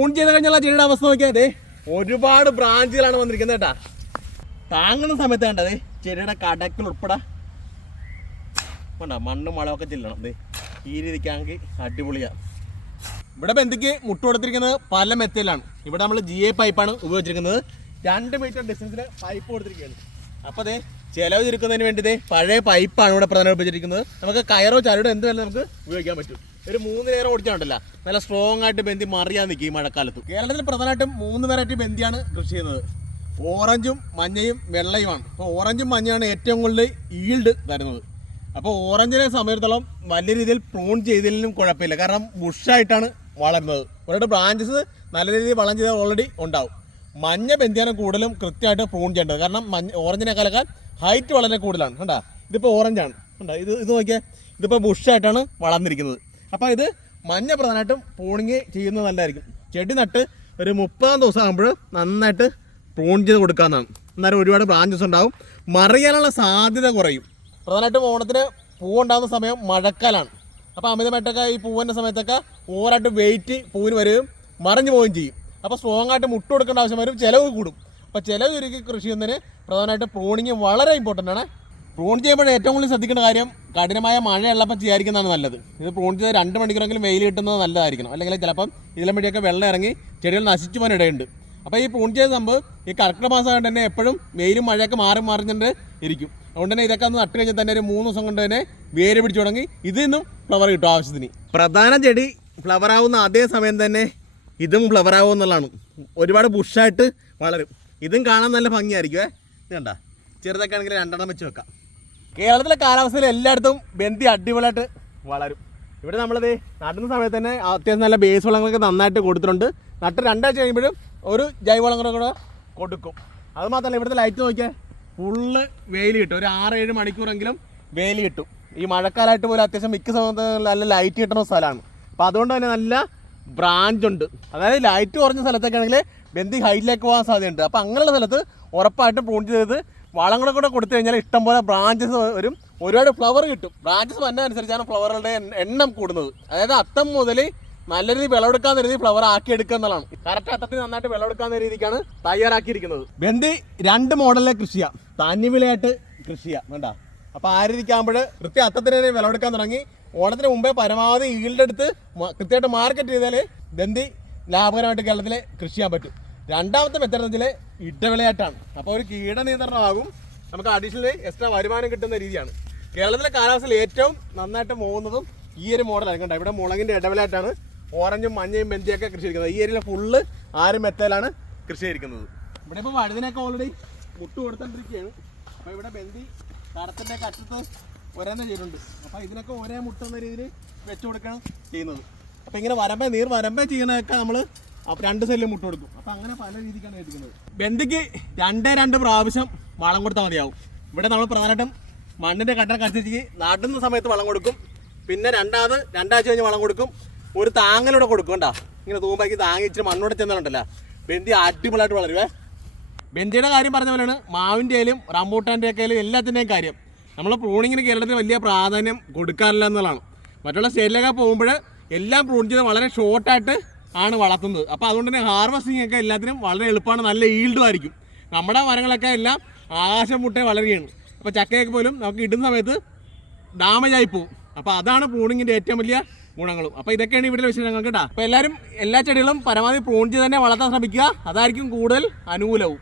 Prune ചെയ്ത് കഴിഞ്ഞുള്ള ചെടിയുടെ അവസ്ഥ നോക്കിയാൽ ഒരുപാട് ബ്രാഞ്ചുകളാണ് വന്നിരിക്കുന്നത് കേട്ടാ. താങ്ങുന്ന സമയത്ത് കണ്ടത് ചെടിയുടെ കടക്കിൽ ഉൾപ്പെടെ. വേണ്ട മണ്ണും വളമൊക്കെ ചെല്ലണം. ഈ രീതിക്കാണെങ്കിൽ അടിപൊളിയാണ് ഇവിടെ ബന്ധിക്ക് മുട്ട കൊടുത്തിരിക്കുന്നത് പല മെത്തേലാണ്. ഇവിടെ നമ്മൾ ജി എ പൈപ്പാണ് ഉപയോഗിച്ചിരിക്കുന്നത്. രണ്ട് മീറ്റർ ഡിസ്റ്റൻസിൽ പൈപ്പ് കൊടുത്തിരിക്കുകയാണ്. അപ്പോൾ അതെ ചിലവ് ചുരുക്കുന്നതിന് വേണ്ടി പഴയ പൈപ്പാണ് ഇവിടെ പ്രധാനം ഉപയോഗിച്ചിരിക്കുന്നത്. നമുക്ക് കയറോ ചരടോ എന്ത് നമുക്ക് ഉപയോഗിക്കാൻ പറ്റും. ഒരു മൂന്ന് നേരം ഓടിച്ചാണ്ടല്ല. നല്ല സ്ട്രോങ് ആയിട്ട് ബന്തി മറിയാൻ നിൽക്കും ഈ മഴക്കാലത്ത്. കേരളത്തിൽ പ്രധാനമായിട്ടും മൂന്ന് വെറൈറ്റി ബന്തിയാണ് കൃഷി ചെയ്യുന്നത്. ഓറഞ്ചും മഞ്ഞയും വെള്ളയുമാണ്. അപ്പോൾ ഓറഞ്ചും മഞ്ഞയാണ് ഏറ്റവും കൂടുതൽ ഈൽഡ് തരുന്നത്. അപ്പോൾ ഓറഞ്ചിനെ സമയത്തോളം വലിയ രീതിയിൽ പ്രൂൺ ചെയ്തതിലും കുഴപ്പമില്ല. കാരണം ബുഷായിട്ടാണ് വളരുന്നത്. ഒരുപാട് ബ്രാഞ്ചസ് നല്ല രീതിയിൽ വളം ചെയ്താൽ ഓൾറെഡി ഉണ്ടാവും. മഞ്ഞ ബന്ധിയാണ് കൂടുതലും കൃത്യമായിട്ട് പ്രൂൺ ചെയ്യേണ്ടത്. കാരണം മഞ്ഞ ഓറഞ്ചിനേക്കാളൊക്കെ ഹൈറ്റ് വളരെ കൂടുതലാണ്. കണ്ടാ? ഇതിപ്പോൾ ഓറഞ്ചാണ് കണ്ടാ? ഇത് ഇത് നോക്കിയാൽ ഇതിപ്പോൾ ബുഷായിട്ടാണ് വളർന്നിരിക്കുന്നത്. അപ്പോൾ ഇത് മഞ്ഞ പ്രധാനമായിട്ടും പ്രൂണിങ് ചെയ്യുന്നത് നല്ലതായിരിക്കും. ചെടി നട്ട് ഒരു മുപ്പതാം ദിവസം ആകുമ്പോൾ നന്നായിട്ട് പ്രൂൺ ചെയ്ത് കൊടുക്കാമെന്നാണ് അന്നേരം ഒരുപാട് ബ്രാഞ്ചസ് ഉണ്ടാവും. മറിയാനുള്ള സാധ്യത കുറയും. പ്രധാനമായിട്ടും ഓണത്തിന് പൂവുണ്ടാകുന്ന സമയം മഴക്കാലാണ്. അപ്പോൾ അമിതമായിട്ടൊക്കെ ഈ പൂവിന്റെ സമയത്തൊക്കെ ഓവറായിട്ട് വെയിറ്റ് പൂവിന് വരികയും മറിഞ്ഞു പോവുകയും ചെയ്യും. അപ്പോൾ സ്ട്രോങ് ആയിട്ട് മുട്ട് കൊടുക്കേണ്ട ആവശ്യം വരും ചിലവ് കൂടും. അപ്പോൾ ചിലവ് ചുരുക്കി കൃഷി ചെയ്യുന്നതിന് പ്രധാനമായിട്ട് പ്രൂണിങ് വളരെ ഇമ്പോർട്ടന്റ് ആണ്. പ്രൂൺ ചെയ്യുമ്പോൾ ഏറ്റവും കൂടുതൽ ശ്രദ്ധിക്കേണ്ട കാര്യം കഠിനമായ മഴയുള്ളപ്പോൾ ചെയ്യാതിരിക്കുന്നതാണ് നല്ലത്. ഇത് പ്രൂൺ ചെയ്ത് രണ്ട് മണിക്കൂറെങ്കിലും വെയിൽ കിട്ടുന്നത് നല്ലതായിരിക്കണം. അല്ലെങ്കിൽ ചിലപ്പം ഇതിലെ വഴിയൊക്കെ വെള്ളം ഇറങ്ങി ചെടികൾ നശിച്ചു പോകാൻ ഇടയുണ്ട്. അപ്പോൾ ഈ പ്രൂൺ ചെയ്ത സംഭവം ഈ കർക്കിട മാസമായിട്ട് തന്നെ എപ്പോഴും വെയിലും മഴയൊക്കെ മാറി മാറിഞ്ഞിട്ട് ഇരിക്കും. അതുകൊണ്ട് തന്നെ ഇതൊക്കെ ഒന്ന് നട്ട് കഴിഞ്ഞാൽ തന്നെ ഒരു മൂന്ന് ദിവസം കൊണ്ട് തന്നെ വേര് പിടിച്ചു തുടങ്ങി ഇതിൽ നിന്നും ഫ്ലവർ കിട്ടും ആവശ്യത്തിന്. പ്രധാന ചെടി ഫ്ലവർ ആവുന്ന അതേ സമയം തന്നെ ഇതും ഫ്ലവർ ആവും എന്നുള്ളതാണ്. ഒരുപാട് ബുഷായിട്ട് വളരും. ഇതും കാണാൻ നല്ല ഭംഗിയായിരിക്കും ഇത് കണ്ട? ചെറുതൊക്കെ ആണെങ്കിൽ രണ്ടെണ്ണം വെച്ച് വെക്കാം. കേരളത്തിലെ കാലാവസ്ഥയിൽ എല്ലായിടത്തും ബന്ധി അടിപൊളിയായിട്ട് വളരും. ഇവിടെ നമ്മളത് നടുന്ന സമയത്ത് തന്നെ അത്യാവശ്യം നല്ല ബേസ് വളങ്ങളൊക്കെ നന്നായിട്ട് കൊടുത്തിട്ടുണ്ട്. നട്ട് രണ്ടാഴ്ച കഴിയുമ്പോഴും ഒരു ജൈവവളം കൂടെ കൂടെ കൊടുക്കും. അത് മാത്രമല്ല ഇവിടുത്തെ ലൈറ്റ് നോക്കിയാൽ ഫുള്ള് വെയിൽ കിട്ടും. ഒരു ആറ് ഏഴ് മണിക്കൂറെങ്കിലും വെയിൽ കിട്ടും. ഈ മഴക്കാലമായിട്ട് പോലും അത്യാവശ്യം മിക്ക സമയത്ത് നല്ല ലൈറ്റ് കിട്ടുന്ന സ്ഥലമാണ്. അപ്പോൾ അതുകൊണ്ട് തന്നെ നല്ല ബ്രാഞ്ച് ഉണ്ട്. അതായത് ലൈറ്റ് കുറഞ്ഞ സ്ഥലത്തൊക്കെ ആണെങ്കിൽ ബന്ധി ഹൈറ്റിലേക്ക് പോകാൻ സാധ്യതയുണ്ട്. അപ്പോൾ അങ്ങനെയുള്ള സ്ഥലത്ത് ഉറപ്പായിട്ടും പ്രൂൺ ചെയ്ത് വളം കൂടെ കൂടെ കൊടുത്തു കഴിഞ്ഞാൽ ഇഷ്ടംപോലെ ബ്രാഞ്ചസ് വരും. ഒരുപാട് ഫ്ലവർ കിട്ടും. ബ്രാഞ്ചസ് വന്നതനുസരിച്ചാണ് ഫ്ലവറുകളുടെ എണ്ണം കൂടുന്നത്. അതായത് അത്തം മുതൽ നല്ല രീതിയിൽ വിളവെടുക്കാവുന്ന രീതിയിൽ ഫ്ലവർ ആക്കി എടുക്കുക എന്നുള്ളതാണ്. കറക്റ്റ് അത്തത്തിൽ നന്നായിട്ട് വിളവെടുക്കാവുന്ന രീതിക്കാണ് തയ്യാറാക്കിയിരിക്കുന്നത്. ബന്ദി രണ്ട് മോഡലിലെ കൃഷിയാണ് തന്നിവിളയായിട്ട് കൃഷിയാണ് വേണ്ട. അപ്പോൾ ആ രീതിക്കാകുമ്പോൾ കൃത്യം അത്തത്തിന് തന്നെ വിളവെടുക്കാൻ തുടങ്ങി. ഓണത്തിന് മുമ്പേ പരമാവധി ഈൽഡ് എടുത്ത് കൃത്യമായിട്ട് മാർക്കറ്റ് ചെയ്താൽ ബന്ദി ലാഭകരമായിട്ട് കേരളത്തിലെ കൃഷി ചെയ്യാൻ പറ്റും. രണ്ടാമത്തെ മെത്തേഡ് എന്ന് വെച്ചാൽ ഇടവിളയായിട്ടാണ്. അപ്പോൾ ഒരു കീടനിയന്ത്രണമാകും നമുക്ക് അഡീഷണൽ എക്സ്ട്രാ വരുമാനം കിട്ടുന്ന രീതിയാണ്. കേരളത്തിലെ കാലാവസ്ഥയിൽ ഏറ്റവും നന്നായിട്ട് പോകുന്നതും ഈ ഒരു മോഡലാണ് കണ്ടോ? ഇവിടെ മുളകിന്റെ ഇടവിളയായിട്ടാണ്. ഓറഞ്ചും മഞ്ഞയും ബന്ധിയൊക്കെ കൃഷി ചെയ്തിരിക്കുന്നത്. ഈ ഏരിയയിൽ ഫുള്ള് ആറ് മെത്തേലാണ് കൃഷി ചെയ്തിരിക്കുന്നത്. ഇവിടെ ഇപ്പോൾ വഴുതിനൊക്കെ ഓൾറെഡി മുട്ട് കൊടുത്തോണ്ടിരിക്കുകയാണ്. അപ്പോൾ ഇവിടെ ബന്ദി കടത്തിന്റെ കറ്റത്ത് ഒരേ ഒരേന്നെ ചെയ്തിട്ടുണ്ട്. അപ്പോൾ ഇതിനൊക്കെ ഒരേ മുട്ടുന്ന രീതിയിൽ വെച്ച് കൊടുക്കണം ചെയ്യുന്നത്. അപ്പോൾ ഇങ്ങനെ വരമ്പേ നീർ വരമ്പേ ചെയ്യണതൊക്കെ നമ്മൾ അപ്പോൾ രണ്ട് സൈഡിൽ മുട്ട കൊടുക്കും അപ്പോൾ അങ്ങനെ പല രീതിക്കാണ് എത്തിക്കുന്നത് ബന്ദിക്ക് രണ്ടേ രണ്ട് പ്രാവശ്യം വളം കൊടുത്താൽ മതിയാവും. ഇവിടെ നമ്മൾ പ്രധാനമായിട്ടും മണ്ണിന്റെ കട്ടനൊക്കെ അനുസരിച്ച് നടുന്ന സമയത്ത് വളം കൊടുക്കും. പിന്നെ രണ്ടാമത് രണ്ടാഴ്ച കഴിഞ്ഞ് വളം കൊടുക്കും. ഒരു താങ്ങലൂടെ കൊടുക്കും കേട്ടോ ഇങ്ങനെ തൂമ്പാക്കി താങ്ങി ഇച്ചിരി മണ്ണോടെ ചെന്നാലുണ്ടല്ലോ. ബന്ദി അടിപൊളിയായിട്ട് വളരുവേ. ബെഞ്ചിയുടെ കാര്യം പറഞ്ഞ പോലെയാണ് മാവിന്റെ ആയാലും റംബൂട്ടാന്റെ ഒക്കെ ആയാലും എല്ലാത്തിന്റെയും കാര്യം. നമ്മൾ പ്രൂണിങ്ങിന് കേരളത്തിൽ വലിയ പ്രാധാന്യം കൊടുക്കാറില്ല എന്നുള്ളതാണ്. മറ്റുള്ള സ്റ്റേറ്റിലൊക്കെ പോകുമ്പോൾ എല്ലാം പ്രൂൺ ചെയ്ത് വളരെ ഷോർട്ടായിട്ട് ആണ് വളർത്തുന്നത്. അപ്പോൾ അതുകൊണ്ട് തന്നെ ഹാർവസ്റ്റിംഗ് ഒക്കെ എല്ലാത്തിനും വളരെ എളുപ്പമാണ് നല്ല ഈൽഡും ആയിരിക്കും. നമ്മുടെ മരങ്ങളൊക്കെ എല്ലാം ആകാശം മുട്ടേ വളരുകയാണ്. അപ്പോൾ ചക്കയൊക്കെ പോലും നമുക്ക് ഇടുന്ന സമയത്ത് ഡാമേജ് ആയി പോകും അപ്പോൾ അതാണ് പ്രൂണിങ്ങിന്റെ ഏറ്റവും വലിയ ഗുണങ്ങളും. അപ്പോൾ ഇതൊക്കെയാണ് ഇവിടെ വിശേഷങ്ങൾ കേട്ടോ. അപ്പോൾ എല്ലാവരും എല്ലാ ചെടികളും പരമാവധി പ്രൂൺ ചെയ്ത് തന്നെ വളർത്താൻ ശ്രമിക്കുക. അതായിരിക്കും കൂടുതൽ അനുകൂലവും.